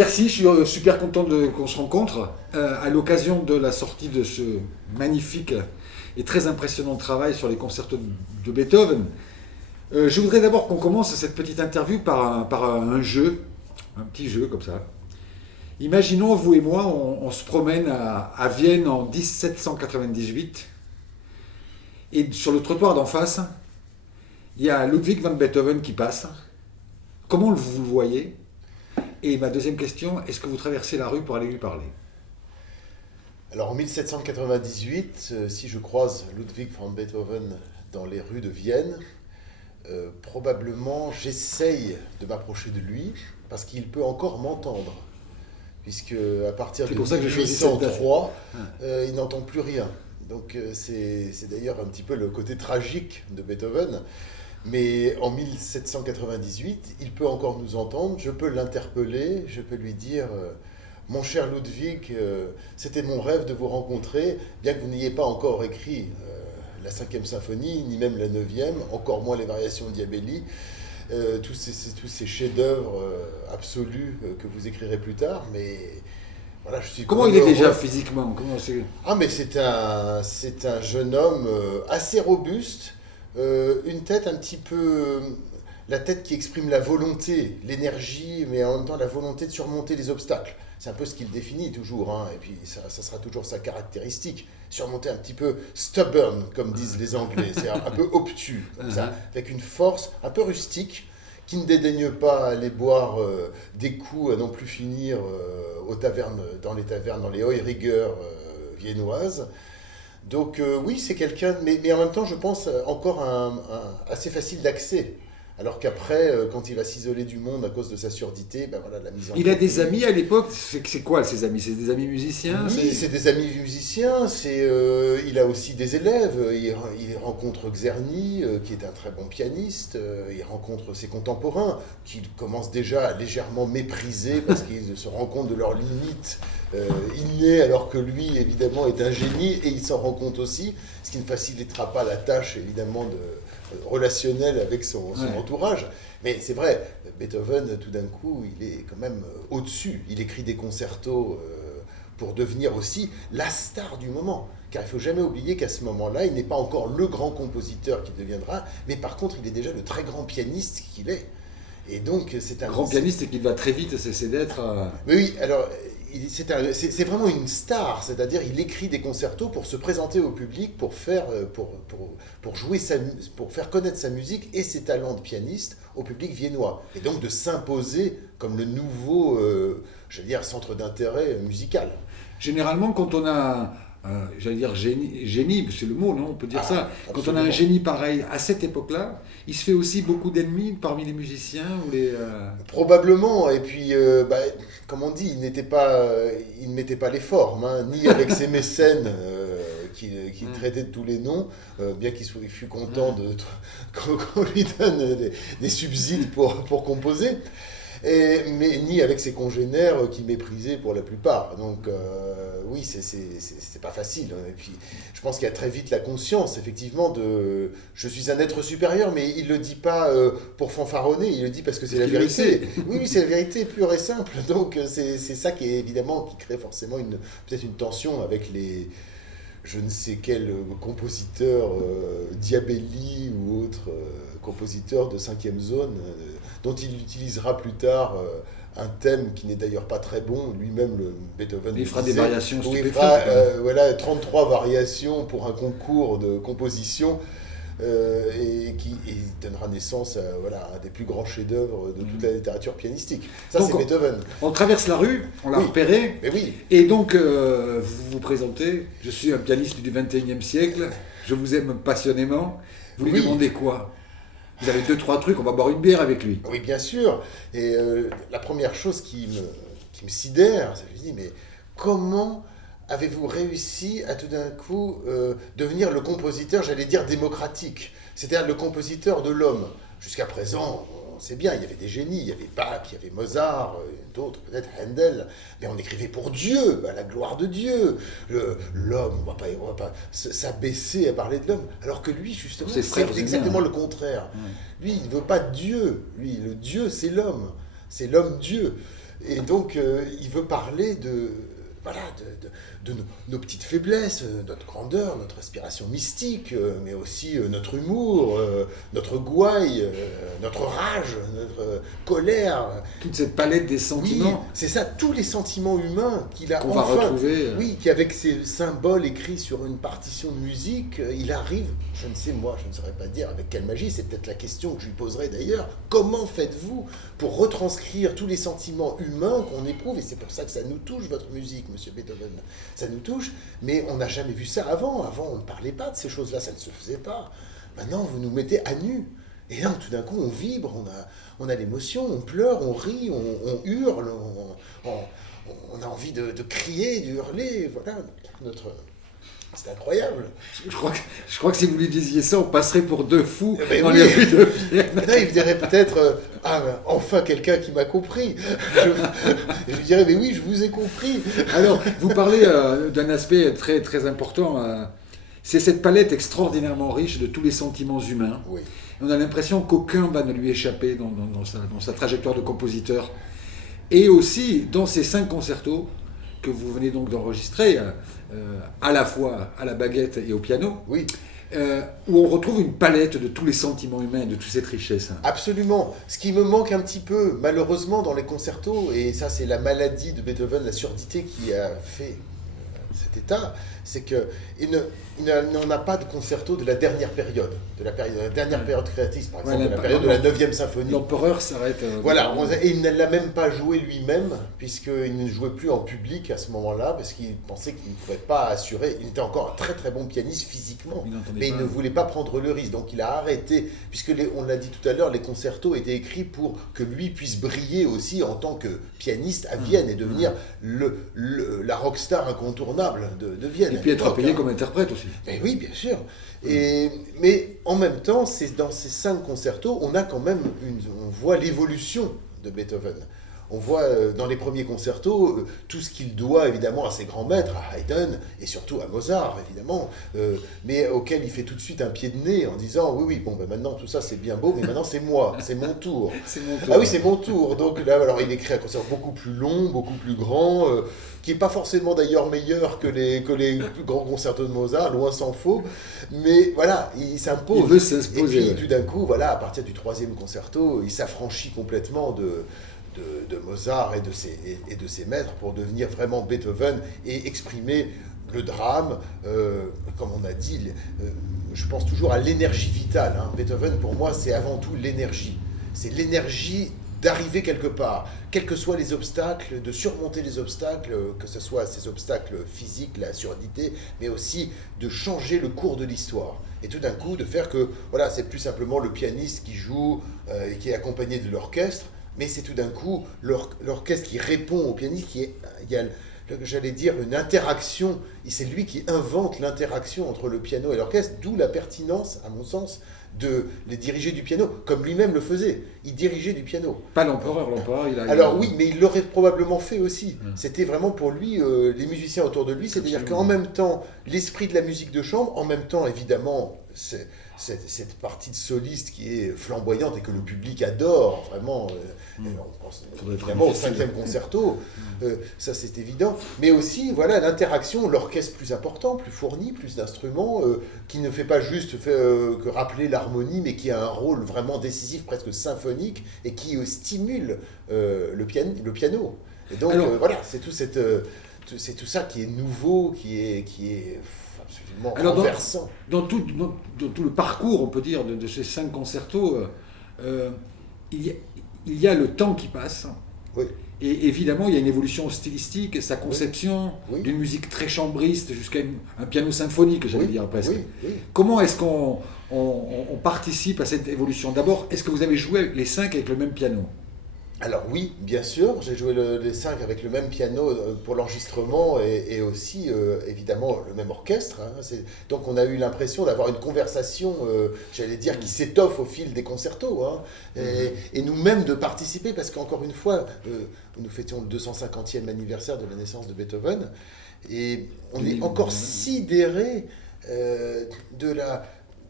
Merci, je suis super content qu'on se rencontre à l'occasion de la sortie de ce magnifique et très impressionnant travail sur les concertos de Beethoven. Je voudrais d'abord qu'on commence cette petite interview par un jeu, un petit jeu comme ça. Imaginons, vous et moi, on se promène à Vienne en 1798 et sur le trottoir d'en face, il y a Ludwig van Beethoven qui passe. Comment vous le voyez? Et ma deuxième question, est-ce que vous traversez la rue pour aller lui parler? Alors en 1798, si je croise Ludwig van Beethoven dans les rues de Vienne, probablement j'essaye de m'approcher de lui parce qu'il peut encore m'entendre. Puisque à partir de C'est pour ça que j'ai choisi cette date. 1803, il n'entend plus rien. Donc c'est d'ailleurs un petit peu le côté tragique de Beethoven. Mais en 1798, il peut encore nous entendre, je peux l'interpeller, je peux lui dire mon cher Ludwig, c'était mon rêve de vous rencontrer, bien que vous n'ayez pas encore écrit la 5e symphonie, ni même la 9e, encore moins les variations Diabelli, tous ces chefs-d'œuvre absolus que vous écrirez plus tard, mais voilà, je suis Comment il est déjà physiquement? Ah, mais c'est un jeune homme assez robuste, une tête un petit peu... La tête qui exprime la volonté, l'énergie, mais en même temps la volonté de surmonter les obstacles. C'est un peu ce qu'il définit toujours, hein, et puis ça sera toujours sa caractéristique. Surmonter un petit peu stubborn, comme disent les Anglais, c'est un peu obtus, comme ça, avec une force un peu rustique, qui ne dédaigne pas aller boire des coups à non plus finir dans les Heuriger viennoises. Donc oui, c'est quelqu'un, mais en même temps, je pense, encore assez facile d'accès. Alors qu'après, quand il va s'isoler du monde à cause de sa surdité, ben voilà, la mise en... Il a des amis à l'époque? C'est quoi ces amis? C'est des amis musiciens? Oui, c'est des amis musiciens, il a aussi des élèves, il rencontre Czerny, qui est un très bon pianiste, il rencontre ses contemporains, qu'il commence déjà à légèrement mépriser parce qu'il se rend compte de leurs limites innées, alors que lui, évidemment, est un génie, et il s'en rend compte aussi, ce qui ne facilitera pas la tâche, évidemment, relationnelle avec son entourage. Mais c'est vrai, Beethoven, tout d'un coup, il est quand même au-dessus. Il écrit des concertos pour devenir aussi la star du moment. Car il ne faut jamais oublier qu'à ce moment-là, il n'est pas encore le grand compositeur qu'il deviendra, mais par contre, il est déjà le très grand pianiste qu'il est. Et donc, c'est un grand pianiste et qu'il va très vite cesser d'être... Oui, alors... C'est vraiment une star, c'est-à-dire il écrit des concertos pour se présenter au public, pour faire connaître sa musique et ses talents de pianiste au public viennois, et donc de s'imposer comme le nouveau, centre d'intérêt musical. Généralement, quand on a, génie, c'est le mot, non? On peut dire ça. Quand Absolument. on a un génie pareil à cette époque-là, il se fait aussi beaucoup d'ennemis parmi les musiciens ou les... Probablement, et puis, comme on dit, il ne mettait pas les formes, hein, ni avec ses mécènes qui traitaient de tous les noms, bien qu'il fût content qu'on lui donne des subsides pour composer. Mais ni avec ses congénères qui méprisaient pour la plupart. Donc oui, c'est pas facile. Et puis je pense qu'il y a très vite la conscience, effectivement, de je suis un être supérieur, mais il le dit pas pour fanfaronner, il le dit parce que c'est la vérité. Oui, c'est la vérité pure et simple. Donc c'est ça qui est évidemment qui crée forcément peut-être une tension avec les je ne sais quel compositeur Diabelli ou autre compositeur de 5e zone dont il utilisera plus tard un thème qui n'est d'ailleurs pas très bon, lui-même le Beethoven. Il fera des variations il stupéfiantes. fera 33 variations pour un concours de composition et qui donnera naissance à un des plus grands chefs-d'œuvre de toute la littérature pianistique. Ça, donc, c'est Beethoven. On traverse la rue, on l'a repéré, mais oui. Et donc vous vous présentez, je suis un pianiste du XXIe siècle, je vous aime passionnément, vous lui demandez quoi? Vous avez 2-3 trucs, on va boire une bière avec lui. Oui, bien sûr. Et la première chose qui me sidère, c'est que je me dis, mais comment avez-vous réussi à tout d'un coup devenir le compositeur, j'allais dire, démocratique, c'est-à-dire le compositeur de l'homme? Jusqu'à présent, on sait bien, il y avait des génies, il y avait Bach, il y avait Mozart, d'autres, peut-être Handel, mais on écrivait pour Dieu, à la gloire de Dieu. L'homme, on va pas s'abaisser à parler de l'homme, alors que lui, justement, c'est exactement le contraire. Lui, il ne veut pas Dieu. Lui, le Dieu, c'est l'homme. C'est l'homme-Dieu. Et donc, il veut parler voilà, nos petites faiblesses, notre grandeur, notre aspiration mystique, mais aussi notre humour, notre gouaille, notre rage, notre colère. Toute cette palette des Oui, sentiments c'est ça, tous les sentiments humains qu'il a qu'on va retrouver. Oui, qu'avec ces symboles écrits sur une partition de musique, il arrive, je ne sais moi, je ne saurais pas dire avec quelle magie, c'est peut-être la question que je lui poserai d'ailleurs, comment faites-vous pour retranscrire tous les sentiments humains qu'on éprouve, et c'est pour ça que ça nous touche, votre musique, monsieur Beethoven, ça nous touche, mais on n'a jamais vu ça avant, on ne parlait pas de ces choses-là, ça ne se faisait pas. Maintenant, vous nous mettez à nu. Et là, tout d'un coup, on vibre, on a l'émotion, on pleure, on rit, on hurle, on a envie de crier, de hurler. Voilà, c'est incroyable. Je crois que si vous lui disiez ça, on passerait pour deux fous Ben dans oui. les rues de Vienne. Là, il me dirait peut-être ah, ben, enfin quelqu'un qui m'a compris. Je lui dirais mais oui, je vous ai compris. Alors, vous parlez d'un aspect très, très important. C'est cette palette extraordinairement riche de tous les sentiments humains. Oui. On a l'impression qu'aucun va ne lui échapper dans sa trajectoire de compositeur. Et aussi, dans ces 5 concertos que vous venez donc d'enregistrer, à la fois à la baguette et au piano, Oui. Où on retrouve une palette de tous les sentiments humains, de toute cette richesse. Absolument. Ce qui me manque un petit peu, malheureusement, dans les concertos, et ça c'est la maladie de Beethoven, la surdité qui a fait cet état, c'est qu'il n'en a pas de concerto de la dernière période, de la dernière période créatrice, par exemple, de la période de la 9e symphonie. L'empereur s'arrête. Voilà, et il ne l'a même pas joué lui-même, puisqu'il ne jouait plus en public à ce moment-là, parce qu'il pensait qu'il ne pouvait pas assurer. Il était encore un très très bon pianiste physiquement, mais il ne voulait pas prendre le risque. Donc il a arrêté, puisque on l'a dit tout à l'heure, les concertos étaient écrits pour que lui puisse briller aussi en tant que pianiste à Vienne et devenir la rockstar incontournable de Vienne. Et puis être payé comme interprète aussi. Mais oui, bien sûr. Mais en même temps, dans ces 5 concertos, on a quand même on voit l'évolution de Beethoven. On voit dans les premiers concertos tout ce qu'il doit évidemment à ses grands maîtres, à Haydn et surtout à Mozart évidemment, mais auquel il fait tout de suite un pied de nez en disant oui, bon, ben maintenant tout ça c'est bien beau, mais maintenant c'est moi, c'est mon tour. C'est mon tour. Ah oui, c'est mon tour. Donc là, alors il écrit un concert beaucoup plus long, beaucoup plus grand, qui n'est pas forcément d'ailleurs meilleur que les plus grands concertos de Mozart, loin s'en faut, mais voilà, il s'impose. Il veut s'imposer. Et puis tout d'un coup, voilà, à partir du 3e concerto, il s'affranchit complètement de Mozart et de ses maîtres pour devenir vraiment Beethoven et exprimer le drame, comme on a dit, je pense toujours à l'énergie vitale. Hein. Beethoven, pour moi, c'est avant tout l'énergie. C'est l'énergie d'arriver quelque part, quels que soient les obstacles, de surmonter les obstacles, que ce soit ces obstacles physiques, la surdité, mais aussi de changer le cours de l'histoire. Et tout d'un coup, de faire que, voilà, c'est plus simplement le pianiste qui joue et qui est accompagné de l'orchestre, mais c'est tout d'un coup l'orchestre qui répond au pianiste, il y a, j'allais dire, une interaction, et c'est lui qui invente l'interaction entre le piano et l'orchestre, d'où la pertinence, à mon sens, de les diriger du piano, comme lui-même le faisait. Il dirigeait du piano. Pas l'empereur, Alors oui, mais il l'aurait probablement fait aussi. C'était vraiment pour lui, les musiciens autour de lui, c'est-à-dire qu'en même temps, l'esprit de la musique de chambre, en même temps, évidemment, cette partie de soliste qui est flamboyante et que le public adore, vraiment, on pense évidemment au 5e concerto, ça c'est évident, mais aussi voilà l'interaction, l'orchestre plus important, plus fourni, plus d'instruments, qui ne fait pas juste que rappeler l'harmonie, mais qui a un rôle vraiment décisif, presque symphonique, et qui stimule le piano. Et donc voilà, c'est tout ça qui est nouveau, qui est absolument renversant. Dans tout le parcours, on peut dire, de ces 5 concertos, il y a le temps qui passe. Oui. Et évidemment, il y a une évolution stylistique, sa conception Oui. d'une musique très chambriste jusqu'à un piano symphonique, j'allais dire presque. Oui. Comment est-ce qu'on participe à cette évolution? D'abord, est-ce que vous avez joué les 5 avec le même piano? Alors oui, bien sûr, j'ai joué les 5 avec le même piano pour l'enregistrement et aussi évidemment le même orchestre. Hein. Donc on a eu l'impression d'avoir une conversation, j'allais dire, qui s'étoffe au fil des concertos. Hein. Et nous-mêmes de participer, parce qu'encore une fois, nous fêtions le 250e anniversaire de la naissance de Beethoven, et on est encore sidéré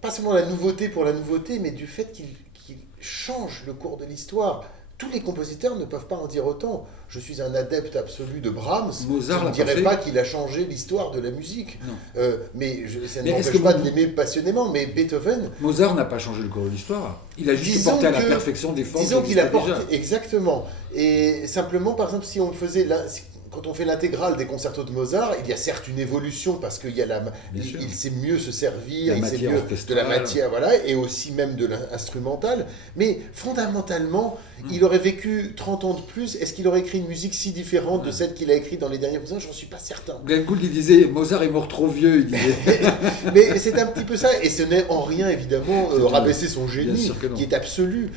pas seulement la nouveauté pour la nouveauté, mais du fait qu'il change le cours de l'histoire. tous les compositeurs ne peuvent pas en dire autant. Je suis un adepte absolu de Brahms. Mozart je ne dirais pas qu'il a changé l'histoire de la musique. Mais ça ne m'empêche pas de l'aimer passionnément. Mais Beethoven... Mozart n'a pas changé le cours de l'histoire. Il a juste porté à la perfection des formes. Disons qu'il a porté... Exactement. Et simplement, par exemple, si on faisait... Quand on fait l'intégrale des concertos de Mozart, il y a certes une évolution parce qu'il y a il sait mieux se servir, il sait mieux de la matière, voilà, et aussi même de l'instrumental. Mais fondamentalement, il aurait vécu 30 ans de plus. Est-ce qu'il aurait écrit une musique si différente de celle qu'il a écrite dans les derniers concerts? J'en suis pas certain. Glenn Gould, il disait Mozart est mort trop vieux. Il disait. Mais c'est un petit peu ça, et ce n'est en rien évidemment rabaisser son génie, qui est absolu.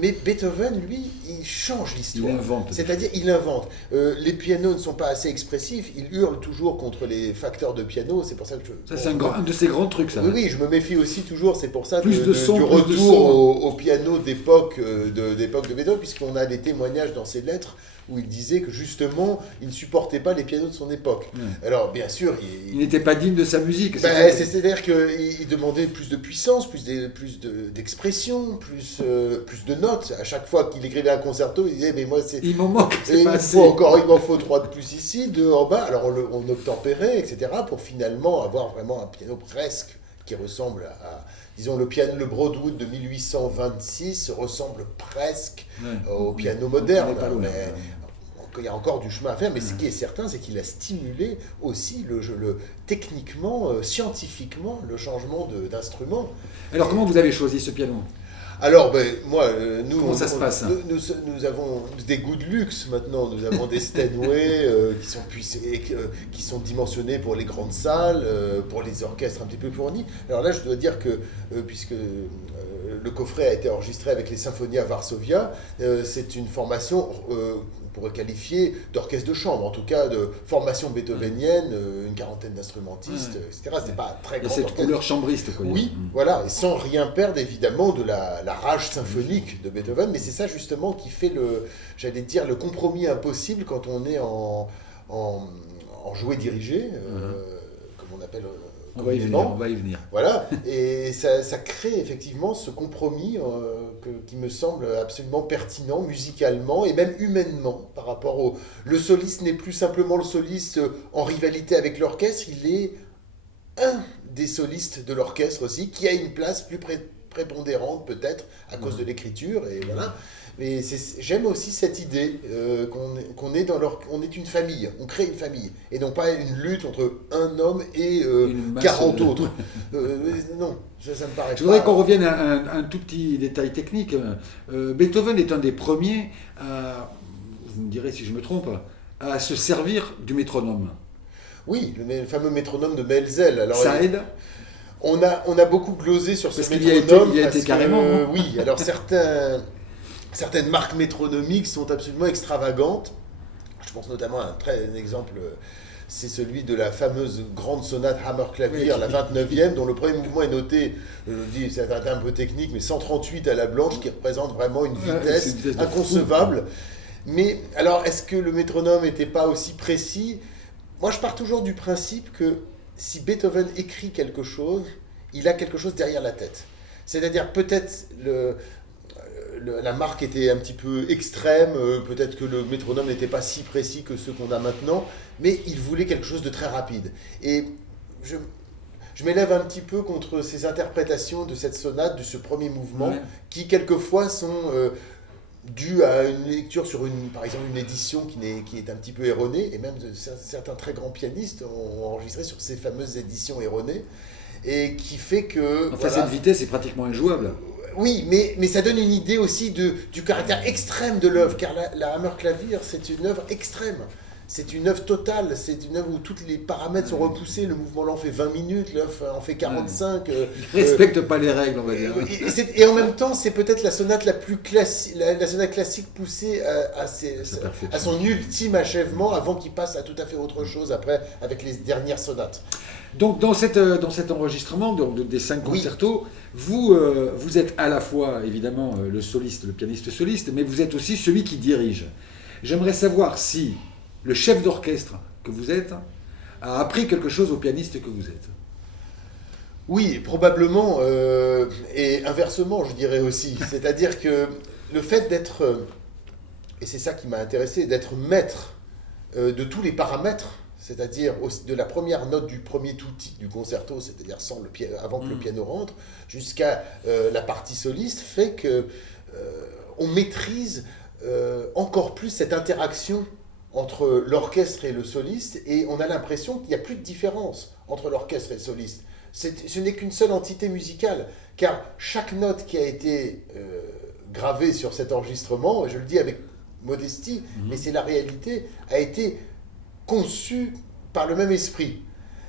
Mais Beethoven, lui, il change l'histoire. Il invente. C'est-à-dire, il invente. Les pianos ne sont pas assez expressifs, il hurle toujours contre les facteurs de piano, c'est pour ça que ça, c'est un de ces grands trucs, ça. Oui, je me méfie aussi toujours, c'est pour ça du retour au piano d'époque de Beethoven, puisqu'on a des témoignages dans ses lettres où il disait que justement, il ne supportait pas les pianos de son époque. Alors, bien sûr... Il n'était pas digne de sa musique. C'est-à-dire qu'il demandait plus de puissance, plus d'expression, plus de notes. À chaque fois qu'il écrivait un concerto, il disait, mais moi, il m'en manque, c'est pas assez. Il m'en faut 3 de plus ici, 2 en bas. Alors, on octempérait, etc., pour finalement avoir vraiment un piano presque qui ressemble à... Disons, le Broadwood de 1826 ressemble presque au piano moderne. Il y a encore du chemin à faire, mais ce qui est certain, c'est qu'il a stimulé aussi techniquement, scientifiquement, le changement d'instrument. Alors, comment vous avez choisi ce piano ? Alors, moi, comment ça se passe ? Nous avons des goûts de luxe maintenant. Nous avons des Steinway qui sont dimensionnés pour les grandes salles, pour les orchestres un petit peu fournis. Alors là, je dois dire que, puisque le coffret a été enregistré avec les symphonies à Varsovia, c'est une formation... on pourrait qualifier d'orchestre de chambre, en tout cas de formation beethovenienne, une quarantaine d'instrumentistes, etc. C'était pas très grand. Et cette couleur chambriste, quoi. Oui, voilà, et sans rien perdre évidemment de la rage symphonique de Beethoven, mais c'est ça justement qui fait le compromis impossible quand on est en jouet dirigé, comme on appelle. On va y venir. Voilà, et ça crée effectivement ce compromis qui me semble absolument pertinent musicalement et même humainement par rapport au... Le soliste n'est plus simplement le soliste en rivalité avec l'orchestre, il est un des solistes de l'orchestre aussi, qui a une place plus prépondérante peut-être à cause de l'écriture, et voilà. Mais j'aime aussi cette idée qu'on est on est une famille, on crée une famille, et non pas une lutte entre un homme et 40 autres. Non, ça me paraît pas... Je voudrais qu'on revienne à un tout petit détail technique. Beethoven est un des premiers, vous me direz si je me trompe, à se servir du métronome. Oui, le fameux métronome de Melzel. Alors, ça aide. On a beaucoup glosé sur ce métronome. Il y a été carrément. Oui, alors certaines marques métronomiques sont absolument extravagantes. Je pense notamment à un exemple, c'est celui de la fameuse grande sonate Hammerklavier, la 29e, dont le premier mouvement est noté, je dis, c'est un peu technique, mais 138 à la blanche, qui représente vraiment une vitesse inconcevable. Mais alors, est-ce que le métronome n'était pas aussi précis ? Moi, je pars toujours du principe que si Beethoven écrit quelque chose, il a quelque chose derrière la tête. C'est-à-dire peut-être la marque était un petit peu extrême, peut-être que le métronome n'était pas si précis que ceux qu'on a maintenant, mais il voulait quelque chose de très rapide. Et je m'élève un petit peu contre ces interprétations de cette sonate, de ce premier mouvement, qui quelquefois sont dues à une lecture sur par exemple une édition qui est un petit peu erronée, et même certains très grands pianistes ont enregistré sur ces fameuses éditions erronées, et qui fait que... Enfin, cette vitesse est pratiquement injouable. Oui, mais ça donne une idée aussi du caractère extrême de l'œuvre, car la Hammerklavier, c'est une œuvre extrême. C'est une œuvre totale, c'est une œuvre où tous les paramètres sont repoussés, le mouvement lent fait 20 minutes, l'œuvre en fait 45. Il ne respecte pas les règles, on va dire. Et en même temps, c'est peut-être la sonate la plus classique, la sonate classique poussée à son ultime achèvement, avant qu'il passe à tout à fait autre chose après, avec les dernières sonates. Donc dans cet enregistrement des 5 concertos, vous êtes à la fois évidemment le soliste, le pianiste soliste, mais vous êtes aussi celui qui dirige. J'aimerais savoir si le chef d'orchestre que vous êtes a appris quelque chose au pianiste que vous êtes. Oui, probablement, et inversement je dirais aussi. C'est-à-dire que le fait d'être, et c'est ça qui m'a intéressé, d'être maître de tous les paramètres, c'est-à-dire de la première note du premier tutti du concerto, c'est-à-dire avant que le piano rentre, jusqu'à la partie soliste, fait que on maîtrise encore plus cette interaction entre l'orchestre et le soliste, et on a l'impression qu'il n'y a plus de différence entre l'orchestre et le soliste. Ce n'est qu'une seule entité musicale, car chaque note qui a été gravée sur cet enregistrement, je le dis avec modestie, mais c'est la réalité, a été conçue par le même esprit.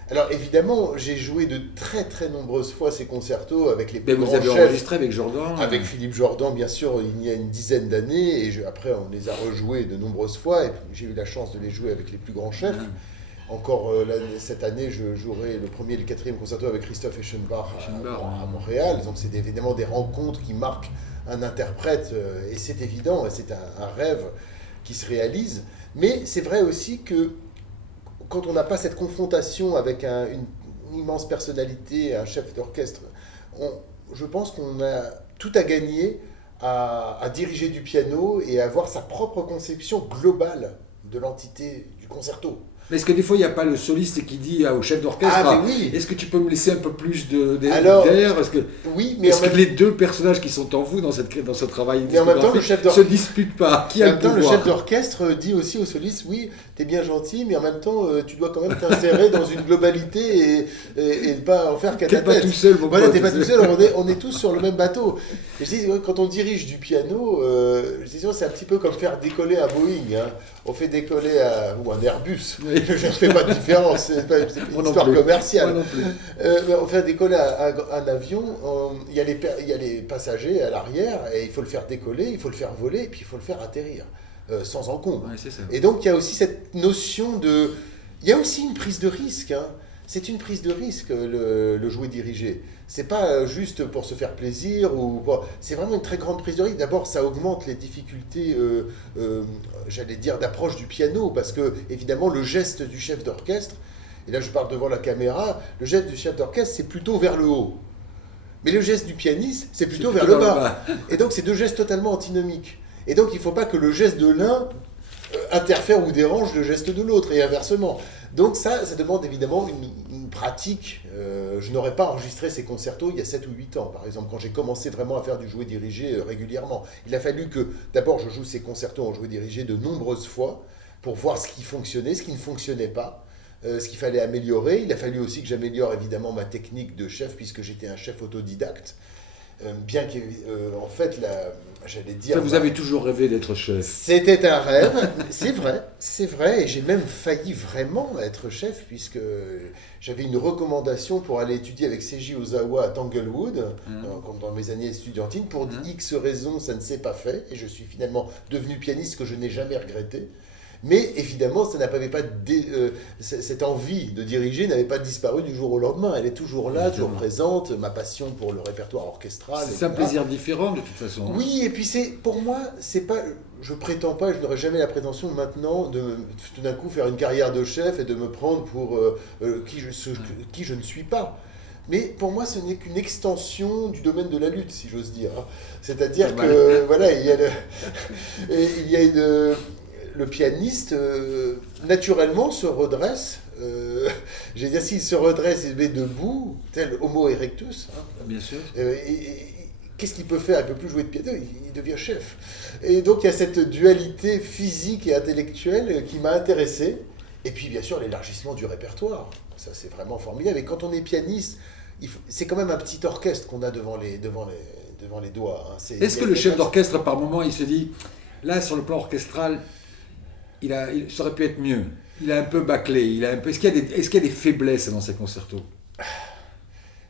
Alors évidemment, j'ai joué de très très nombreuses fois ces concertos avec les plus grands chefs. Vous avez enregistré avec Jordan Avec Philippe Jordan, bien sûr, il y a une dizaine d'années, et après on les a rejoués de nombreuses fois, et puis j'ai eu la chance de les jouer avec les plus grands chefs. Encore cette année, je jouerai le premier et le quatrième concerto avec Christoph Eschenbach à Montréal. Donc c'est évidemment des rencontres qui marquent un interprète, et c'est évident, et c'est un rêve qui se réalise. Mais c'est vrai aussi que quand on n'a pas cette confrontation avec une immense personnalité, un chef d'orchestre, je pense qu'on a tout à gagner à diriger du piano et à avoir sa propre conception globale de l'entité du concerto. Mais est-ce que des fois, il n'y a pas le soliste qui dit au chef d'orchestre, oui. Est-ce que tu peux me laisser un peu plus d'air parce que, oui, mais est-ce que les deux personnages qui sont en vous dans ce travail mais en même temps, le chef se disputent pas? Qui a le pouvoir? Le chef d'orchestre dit aussi au soliste, oui, t'es bien gentil, mais en même temps, tu dois quand même t'insérer dans une globalité et ne pas en faire qu'à ta tête. T'es pas tout seul, mon Voilà, pote. t'es pas tout seul, on est tous sur le même bateau. Et je dis, quand on dirige du piano, c'est un petit peu comme faire décoller un Boeing. Hein. On fait décoller ou un Airbus. Oui. Je ne fais pas de différence, c'est pas une histoire commerciale. On fait décoller un avion, il y a les passagers à l'arrière, et il faut le faire décoller, il faut le faire voler, et puis il faut le faire atterrir, sans encombre. Ouais, et donc il y a aussi cette notion de... Il y a aussi une prise de risque. Hein. C'est une prise de risque, le jouer dirigé. C'est pas juste pour se faire plaisir, c'est vraiment une très grande prise de risque. D'abord, ça augmente les difficultés, j'allais dire, d'approche du piano, parce que, évidemment, le geste du chef d'orchestre, et là je parle devant la caméra, le geste du chef d'orchestre, c'est plutôt vers le haut. Mais le geste du pianiste, c'est plutôt vers le bas. Et donc, c'est deux gestes totalement antinomiques. Et donc, il ne faut pas que le geste de l'un interfère ou dérange le geste de l'autre, et inversement. Donc ça demande évidemment une pratique. Je n'aurais pas enregistré ces concertos il y a 7 ou 8 ans, par exemple, quand j'ai commencé vraiment à faire du jouet dirigé régulièrement. Il a fallu que, d'abord, je joue ces concertos en jouet dirigé de nombreuses fois pour voir ce qui fonctionnait, ce qui ne fonctionnait pas, ce qu'il fallait améliorer. Il a fallu aussi que j'améliore évidemment ma technique de chef, puisque j'étais un chef autodidacte. Bien qu'en fait, j'allais dire... Ça, vous avez toujours rêvé d'être chef. C'était un rêve, c'est vrai, et j'ai même failli vraiment être chef, puisque j'avais une recommandation pour aller étudier avec Seiji Ozawa à Tanglewood, comme dans mes années estudiantines. Pour X raisons, ça ne s'est pas fait, et je suis finalement devenu pianiste, ce que je n'ai jamais regretté. Mais évidemment, ça n'avait pas cette envie de diriger n'avait pas disparu du jour au lendemain. Elle est toujours là, toujours présente. Ma passion pour le répertoire orchestral. C'est un plaisir différent de toute façon. Oui, et puis pour moi, c'est pas. Je prétends pas, je n'aurais jamais la prétention maintenant de tout d'un coup faire une carrière de chef et de me prendre pour qui je ne suis pas. Mais pour moi, ce n'est qu'une extension du domaine de la lutte, si j'ose dire. C'est-à-dire que voilà, il y a une le pianiste, naturellement, se redresse. J'allais dire, s'il se redresse et se met debout, tel Homo erectus. Hein, bien sûr. Qu'est-ce qu'il peut faire? Il ne peut plus jouer de piano, il devient chef. Et donc, il y a cette dualité physique et intellectuelle qui m'a intéressé. Et puis, bien sûr, l'élargissement du répertoire. Ça, c'est vraiment formidable. Et quand on est pianiste, c'est quand même un petit orchestre qu'on a devant les doigts. Hein. Est-ce que le chef d'orchestre, par moment, il se dit, là, sur le plan orchestral, ça aurait pu être mieux. Il a un peu bâclé. Est-ce qu'il y a des faiblesses dans ses concertos?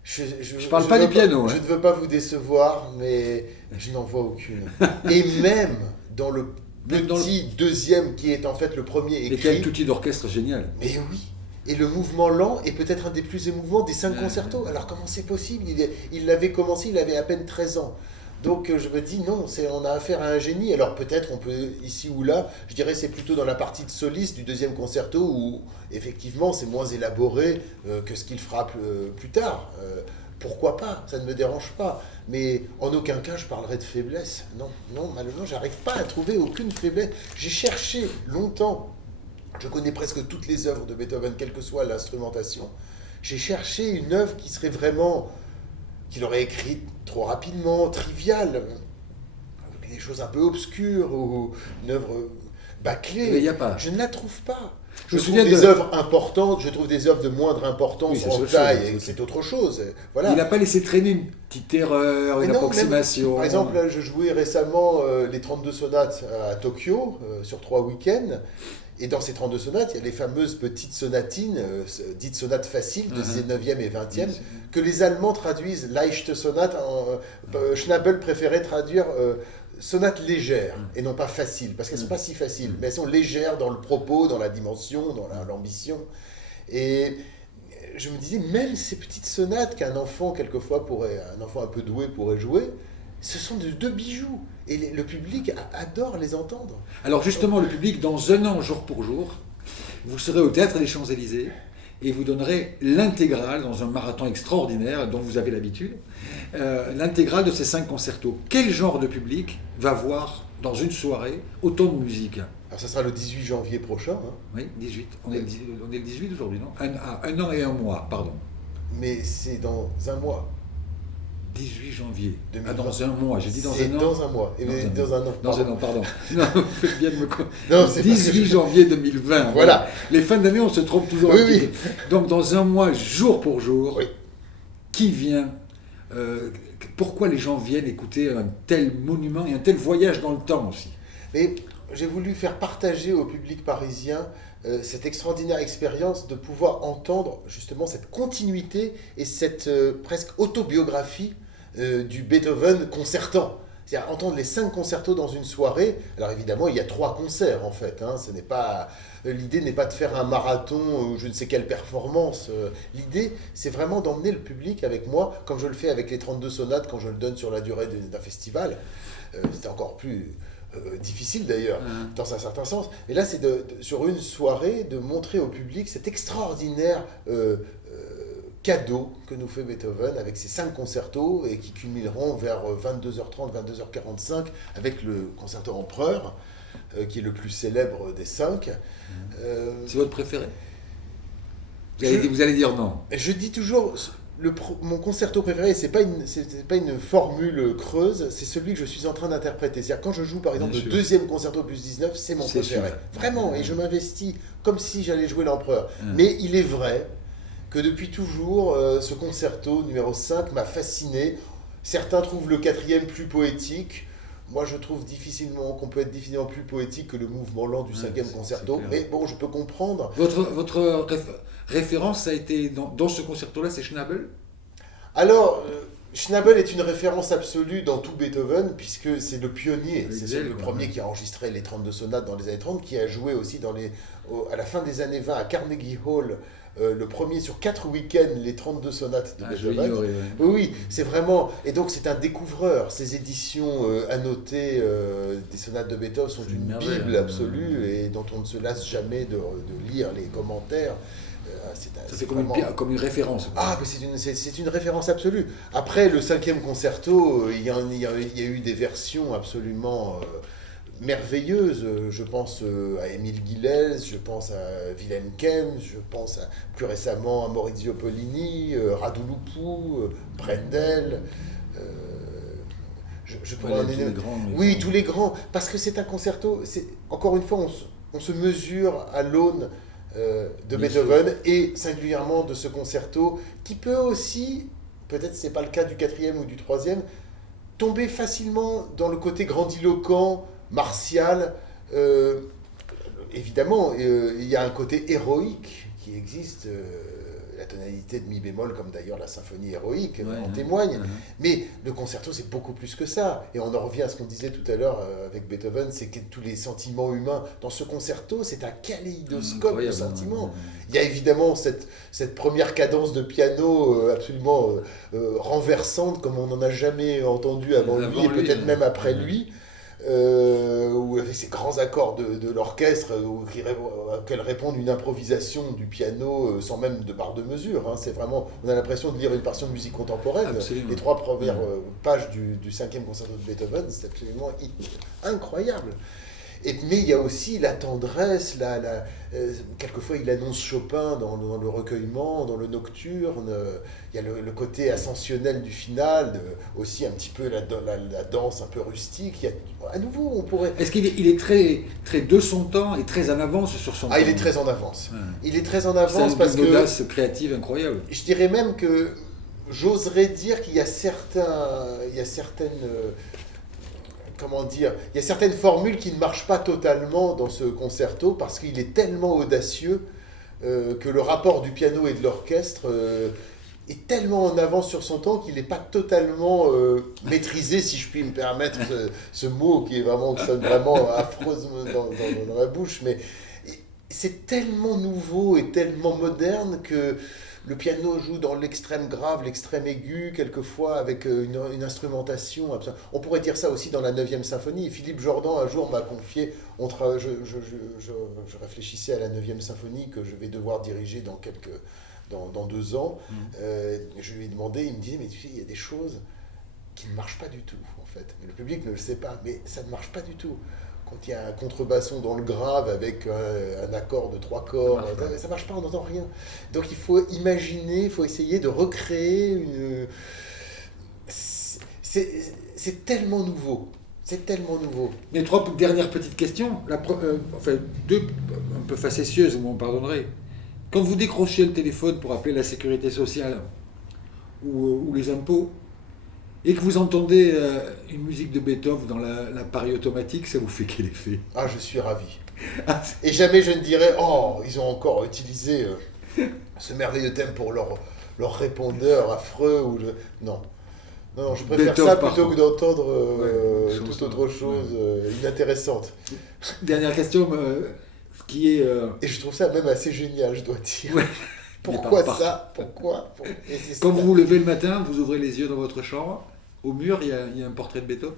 Je ne parle pas du piano. Je ne veux pas vous décevoir, mais je n'en vois aucune. Et même dans le deuxième, qui est en fait le premier écrit... Et qui a un outil d'orchestre génial. Mais oui. Et le mouvement lent est peut-être un des plus émouvants des 5 concertos. Alors comment c'est possible? Il l'avait commencé, il avait à peine 13 ans. Donc je me dis non, on a affaire à un génie. Alors peut-être on peut ici ou là, je dirais c'est plutôt dans la partie de soliste du deuxième concerto où effectivement c'est moins élaboré que ce qu'il fera plus tard. pourquoi pas, ça ne me dérange pas. Mais en aucun cas, je parlerai de faiblesse. Non, non, malheureusement, j'arrive pas à trouver aucune faiblesse. J'ai cherché longtemps. Je connais presque toutes les œuvres de Beethoven, quelle que soit l'instrumentation. J'ai cherché une œuvre qui serait vraiment, qu'il aurait écrite trop rapidement, triviale, des choses un peu obscures, ou une œuvre bâclée. Mais il n'y a pas. Je ne la trouve pas. Je me Je trouve souviens des de- œuvres importantes, je trouve des œuvres de moindre importance Oui, c'est en autre taille, chose. et c'est autre chose. Voilà. Il n'a pas laissé traîner une petite erreur, Mais une non, approximation. par exemple, là, je jouais récemment les 32 sonates à Tokyo sur 3 week-ends. Et dans ces 32 sonates, il y a les fameuses petites sonatines, dites sonates faciles, de 19e et 20e, que les Allemands traduisent Leichte Sonate. Schnabel préférait traduire sonates légères et non pas faciles, parce qu'elles ne sont pas si faciles, mais elles sont légères dans le propos, dans la dimension, dans l'ambition. Et je me disais, même ces petites sonates qu'un enfant, quelquefois, un enfant un peu doué pourrait jouer, ce sont de deux bijoux. Et le public adore les entendre. Alors justement, le public, dans un an, jour pour jour, vous serez au Théâtre des Champs-Élysées et vous donnerez l'intégrale, dans un marathon extraordinaire dont vous avez l'habitude, l'intégrale de ces 5 concertos. Quel genre de public va voir dans une soirée autant de musique? Alors ça sera le 18 janvier prochain, hein. Oui, 18. On est le 18 aujourd'hui, non? Un an et un mois, pardon. Mais c'est dans un mois. 18 janvier. 2020. Ah, dans un mois, j'ai dit dans C'est un an. dans un mois. Et dans un an. Dans un an, pardon. Non, vous faites bien de me... Non, c'est 18 janvier 2020. Voilà. Les fins d'année, on se trompe toujours Oui, un petit oui. peu. Donc, dans un mois, jour pour jour, Oui. qui vient pourquoi les gens viennent écouter un tel monument et un tel voyage dans le temps aussi? Mais j'ai voulu faire partager au public parisien cette extraordinaire expérience de pouvoir entendre justement cette continuité et cette presque autobiographie du Beethoven concertant. C'est-à-dire entendre les 5 concertos dans une soirée. Alors évidemment, il y a 3 concerts en fait. Hein. L'idée n'est pas de faire un marathon ou je ne sais quelle performance. L'idée, c'est vraiment d'emmener le public avec moi, comme je le fais avec les 32 sonates quand je le donne sur la durée d'un festival. C'est encore plus difficile d'ailleurs, dans un certain sens. Mais là, c'est sur une soirée de montrer au public cet extraordinaire cadeau que nous fait Beethoven avec ses 5 concertos et qui culmineront vers 22h30, 22h45 avec le concerto Empereur, qui est le plus célèbre des 5. C'est votre préféré? Vous allez dire non. Je dis toujours, mon concerto préféré, c'est pas une formule creuse, c'est celui que je suis en train d'interpréter. C'est-à-dire quand je joue par exemple le 2e concerto opus 19, c'est mon préféré. Vraiment, et je m'investis comme si j'allais jouer l'Empereur. Mais il est vrai que depuis toujours, ce concerto numéro 5 m'a fasciné. Certains trouvent le 4e plus poétique. Moi, je trouve qu'on peut être difficilement plus poétique que le mouvement lent du 5e concerto. Mais bon, je peux comprendre. Votre référence, ça a été dans ce concerto-là, c'est Schnabel? Alors, Schnabel est une référence absolue dans tout Beethoven, puisque c'est le pionnier. C'est le premier qui a enregistré les 32 sonates dans les années 30, qui a joué aussi à la fin des années 20 à Carnegie Hall, le premier sur 4 week-ends, les 32 sonates de Beethoven. Oui, c'est vraiment... Et donc c'est un découvreur. Ces éditions annotées des sonates de Beethoven sont une bible absolue et dont on ne se lasse jamais de lire les commentaires. C'est comme une référence. Ah, mais c'est une référence absolue. Après, le 5e concerto, il y a eu des versions absolument... merveilleuse. Je pense à Émile Guilhez, je pense à Wilhelm Kempff, je pense plus récemment à Maurizio Pollini, Radulescu, Brendel. Je pourrais en aider. Oui, tous les grands. Parce que c'est un concerto, encore une fois, on se mesure à l'aune de Beethoven et singulièrement de ce concerto qui peut aussi, peut-être c'est pas le cas du 4e ou du 3e, tomber facilement dans le côté grandiloquent, martial. Évidemment, il y a un côté héroïque qui existe, la tonalité de mi bémol, comme d'ailleurs la symphonie héroïque en témoigne. Mais le concerto, c'est beaucoup plus que ça. Et on en revient à ce qu'on disait tout à l'heure avec Beethoven, c'est que tous les sentiments humains, dans ce concerto, c'est un kaléidoscope de sentiments. Il y a évidemment cette première cadence de piano absolument renversante, comme on n'en a jamais entendu avant lui, et peut-être même après lui. ou avec ces grands accords de l'orchestre auxquels répondent une improvisation du piano sans même de barre de mesure. Hein. C'est vraiment, on a l'impression de lire une partition de musique contemporaine. Absolument. Les 3 premières pages du 5e concerto de Beethoven, c'est absolument incroyable. Mais il y a aussi la tendresse, quelquefois il annonce Chopin dans le recueillement, dans le nocturne, il y a le côté ascensionnel du final, aussi un petit peu la danse un peu rustique. À nouveau, on pourrait... Est-ce qu'il est très, très de son temps et très en avance sur son temps? Ah, il est très en avance. Ouais. Il est très en avance c'est parce une audace créative incroyable. Je dirais même que j'oserais dire qu'il y a certaines... comment dire, il y a certaines formules qui ne marchent pas totalement dans ce concerto parce qu'il est tellement audacieux que le rapport du piano et de l'orchestre est tellement en avance sur son temps qu'il n'est pas totalement maîtrisé, si je puis me permettre ce mot qui sonne vraiment affreuse dans la bouche, mais c'est tellement nouveau et tellement moderne que le piano joue dans l'extrême grave, l'extrême aigu, quelquefois avec une instrumentation. On pourrait dire ça aussi dans la 9e symphonie. Philippe Jordan, un jour, m'a confié, je réfléchissais à la 9e symphonie que je vais devoir diriger dans 2 ans. Je lui ai demandé, il me disait, mais tu sais, il y a des choses qui ne marchent pas du tout, en fait. Mais le public ne le sait pas, mais ça ne marche pas du tout. Quand il y a un contrebasson dans le grave avec un accord de 3 corps, ça marche pas, on n'entend rien. Donc il faut imaginer, il faut essayer de recréer une... C'est tellement nouveau. C'est tellement nouveau. Les 3 dernières petites questions, enfin 2 un peu facétieuses, vous m'en pardonnerez. Quand vous décrochez le téléphone pour appeler la sécurité sociale ou les impôts, et que vous entendez une musique de Beethoven dans l'appareil automatique, ça vous fait quel effet? Ah, je suis ravi. Et jamais je ne dirais, oh, ils ont encore utilisé ce merveilleux thème pour leur répondeur affreux. Non, je préfère Beethoven ça plutôt partout. que d'entendre toute chanson, autre chose inintéressante. Dernière question, qui est... Et je trouve ça même assez génial, je dois dire. Ouais. Pourquoi ça? Pourquoi? Quand vous vous levez le matin, vous ouvrez les yeux dans votre chambre, au mur, il y a un portrait de Beethoven?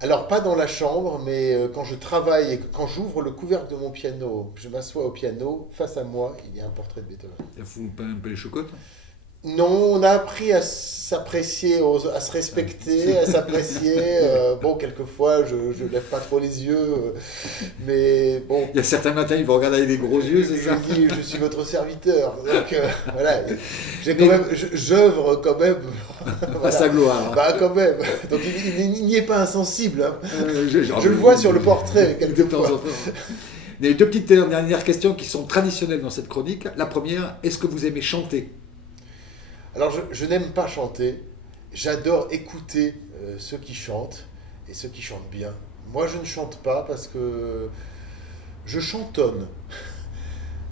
Alors, pas dans la chambre, mais quand je travaille et quand j'ouvre le couvercle de mon piano, je m'assois au piano, face à moi, il y a un portrait de Beethoven. Ça fout un peu les chocottes? Non, on a appris à s'apprécier, à se respecter, à s'apprécier. Bon, quelquefois, je lève pas trop les yeux, mais bon. Il y a certains matins, il va regarder avec des gros yeux, c'est ça? Je dis, je suis votre serviteur. Donc, voilà. J'œuvre quand même. À sa gloire. Bah, quand même. Donc, il n'y est pas insensible. Hein. Je le vois sur le portrait, de temps en quelquefois. temps. Il y a 2 petites dernières questions qui sont traditionnelles dans cette chronique. La première, est-ce que vous aimez chanter? Alors, je n'aime pas chanter. J'adore écouter ceux qui chantent et ceux qui chantent bien. Moi, je ne chante pas parce que je chantonne.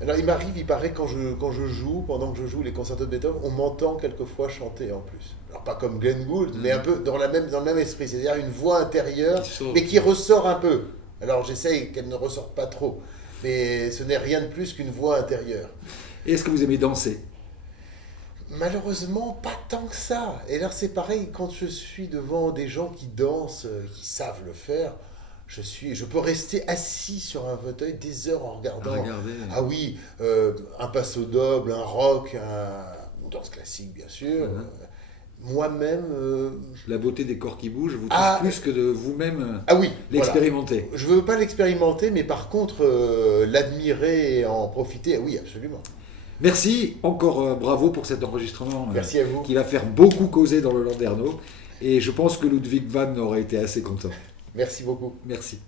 Alors, il paraît, quand je joue, pendant que je joue les concertos de Beethoven, on m'entend quelquefois chanter en plus. Alors, pas comme Glenn Gould, mais un peu dans le même esprit. C'est-à-dire une voix intérieure, mais qui ressort un peu. Alors, j'essaye qu'elle ne ressorte pas trop. Mais ce n'est rien de plus qu'une voix intérieure. Et est-ce que vous aimez danser? Malheureusement, pas tant que ça. Et là, c'est pareil, quand je suis devant des gens qui dansent, qui savent le faire, je peux rester assis sur un fauteuil des heures en regardant. Ah oui, un passo doble, un rock, une danse classique, bien sûr. Moi-même... La beauté des corps qui bougent vous touche plus que de vous-même l'expérimenter. Voilà. Je ne veux pas l'expérimenter, mais par contre, l'admirer et en profiter, oui, absolument. Merci, encore bravo pour cet enregistrement. Merci à vous. Qui va faire beaucoup causer dans le Landerneau. Et je pense que Ludwig van aurait été assez content. Merci beaucoup. Merci.